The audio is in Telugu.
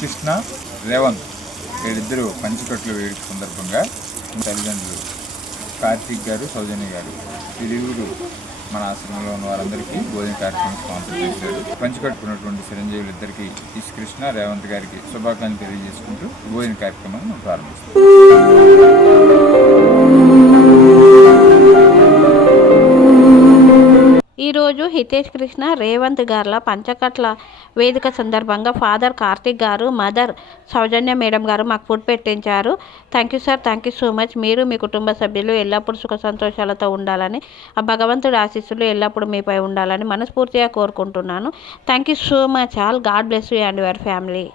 కృష్ణ, రేవంత్ వీళ్ళిద్దరూ పంచకట్లు వేడుక సందర్భంగా తల్లిదండ్రులు కార్తీక్ గారు, సౌజన్య గారు వీరిరువురు మన ఆశ్రమంలో ఉన్న వారందరికీ భోజన కార్యక్రమం స్పాన్సర్ చేశారు. పంచికట్టుకున్నటువంటి చిరంజీవులిద్దరికీ కృష్ణ, రేవంత్ గారికి శుభాకాంక్షలు తెలియజేసుకుంటూ భోజన కార్యక్రమాన్ని ప్రారంభిస్తాం. ఈరోజు హితేష్ కృష్ణ, రేవంత్ గార్ల పంచకట్ల వేదిక సందర్భంగా ఫాదర్ కార్తిక్ గారు, మదర్ సౌజన్య మేడం గారు మాకు ఫుడ్ పెట్టించారు. Thank you sir, thank you so much. మీరు మీ కుటుంబ సభ్యులు ఎల్లప్పుడూ సుఖ సంతోషాలతో ఉండాలని, ఆ భగవంతుడి ఆశీస్సులు ఎల్లప్పుడూ మీపై ఉండాలని మనస్ఫూర్తిగా కోరుకుంటున్నాను. Thank you so much all. God bless you and your family.